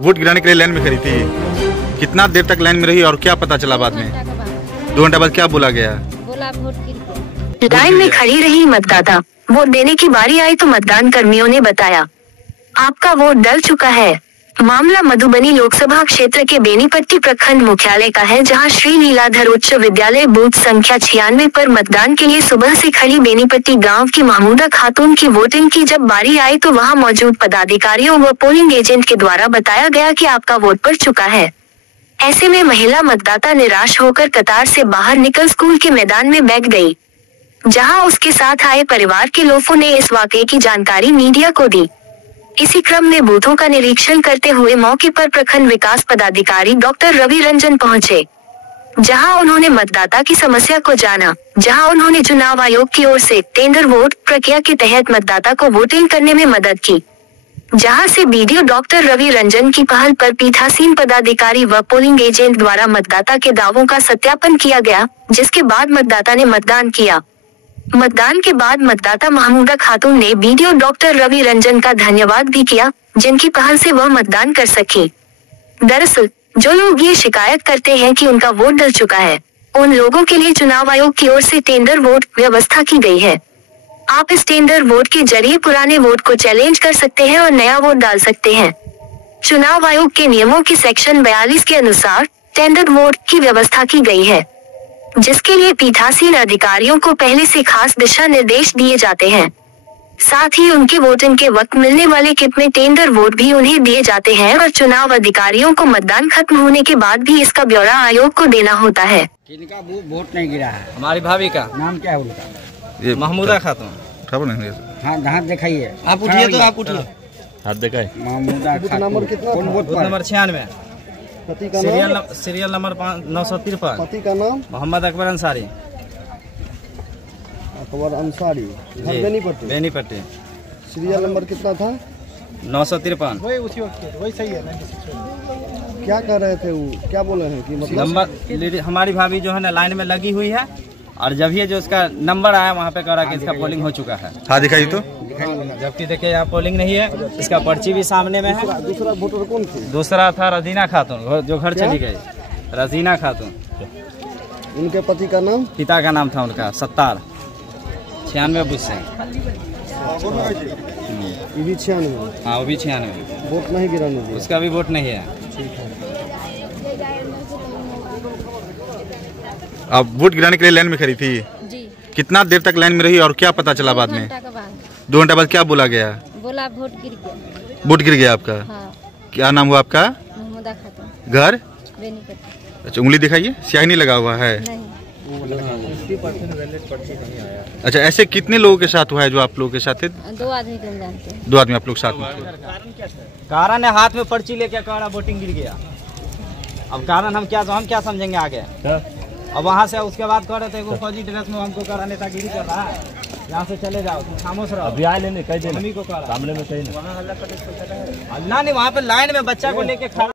Vote गिराने के लिए लाइन में खड़ी थी। कितना देर तक लाइन में रही और क्या पता चला बाद में? 2 घंटा बाद क्या बोला गया? बोला वोट गिर गया। लाइन में खड़ी रही मतदाता, वोट देने की बारी आई तो मतदान कर्मियों ने बताया, आपका वोट डल चुका है। मामला मधुबनी लोकसभा क्षेत्र के बेनीपट्टी प्रखंड मुख्यालय का है, जहां श्री लीलाधर उच्च विद्यालय बूथ संख्या 96 पर मतदान के लिए सुबह से खड़ी बेनीपट्टी गांव की महमूदा खातून की वोटिंग की जब बारी आई तो वहां मौजूद पदाधिकारियों व पोलिंग एजेंट के द्वारा बताया गया कि आपका वोट पड़ चुका है। ऐसे में महिला मतदाता निराश होकर कतार से बाहर निकल स्कूल के मैदान में बैठ गई, जहां उसके साथ आए परिवार के लोगों ने इस वाकये की जानकारी मीडिया को दी। इसी क्रम में बूथों का निरीक्षण करते हुए मौके पर प्रखंड विकास पदाधिकारी डॉक्टर रवि रंजन पहुंचे, जहां उन्होंने मतदाता की समस्या को जाना, जहां उन्होंने चुनाव आयोग की ओर से टेंडर वोट प्रक्रिया के तहत मतदाता को वोटिंग करने में मदद की, जहां से बीडीओ डॉक्टर रवि रंजन की पहल पर पीठासीन पदाधिकारी व पोलिंग एजेंट द्वारा मतदाता के दावों का सत्यापन किया गया, जिसके बाद मतदाता ने मतदान किया। मतदान के बाद मतदाता महमूदा खातून ने बीडीओ डॉक्टर रवि रंजन का धन्यवाद भी किया, जिनकी पहल से वह मतदान कर सकी। दरअसल जो लोग ये शिकायत करते हैं कि उनका वोट डल चुका है, उन लोगों के लिए चुनाव आयोग की ओर से टेंडर वोट व्यवस्था की गई है। आप इस टेंडर वोट के जरिए पुराने वोट को चैलेंज कर सकते हैं और नया वोट डाल सकते हैं। चुनाव आयोग के नियमों के सेक्शन 42 के अनुसार टेंडर वोट की व्यवस्था की गई है, जिसके लिए पीठासीन अधिकारियों को पहले से खास दिशा निर्देश दिए जाते हैं। साथ ही उनके वोटिंग के वक्त मिलने वाले किट में टेंडर वोट भी उन्हें दिए जाते हैं और चुनाव अधिकारियों को मतदान खत्म होने के बाद भी इसका ब्यौरा आयोग को देना होता है। किनका वोट नहीं गिरा है? हमारी भाभी का। नाम क्या है उनका? ये महमूदा खातून। हाँ, हाथ दिखाइए। आप उठिए तो आप उठिए। हाथ दिखाए। महमूदा खातून। Number 96, serial number 953। पति का नाम? मोहम्मद अकबर अंसारी। अकबर अंसारी, बेनीपट्टी। सीरियल नंबर कितना था? 953। वही सही है। क्या कर रहे थे वो? क्या बोले हैं कि मतलब नंबर हमारी भाभी जो है ना लाइन में लगी हुई है, और जब ये जो इसका नंबर आया वहाँ पे कह रहा कि इसका पोलिंग हो चुका है। हाँ दिखाइए तो। जबकि देखिए यहाँ पोलिंग नहीं है, इसका पर्ची भी सामने में है। दूसरा वोटर कौन थी? दूसरा था रजीना खातून, जो घर चली गई। रजीना खातून। उनके पति का नाम? पिता का नाम था उनका सत्तार। 96 बुश से। ये भी 96? हाँ, वो भी 96। वोट नहीं गिराने दिया? उसका भी वोट नहीं है। आप वोट गिराने के लिए लाइन में खड़ी थी। जी। कितना देर तक लाइन में रही और क्या पता चला बाद में? 2 घंटा बाद क्या बोला गया? बोला वोट गिर गया। वोट गिर गया आपका? हाँ। क्या नाम हुआ आपका? महमूदा खातून। घर? बेनीपट्टी। अच्छा, उंगली दिखाइए। स्याही नहीं लगा हुआ है? नहीं। अच्छा, ऐसे कितने लोगों के साथ हुआ है जो आप लोगों के साथ थे? 2 आदमी को जानते हैं। 2 आदमी आप लोग साथ में थे। कारण है हाथ में पर्ची लेके कह रहा वोटिंग गिर गया। अब कारण हम क्या समझेंगे आगे? अब वहाँ से उसके बाद कह रहे थे वो फौजी ड्रेस में हमको कह रहा नेतागिरी कर रहा है, यहाँ से चले जाओ, तुम खामोश रहो। अभी आए लेने कई दिन हम ही को कह रहा सामने में कहीं अल्लाह ने वहाँ पे लाइन में बच्चा को लेके खड़ा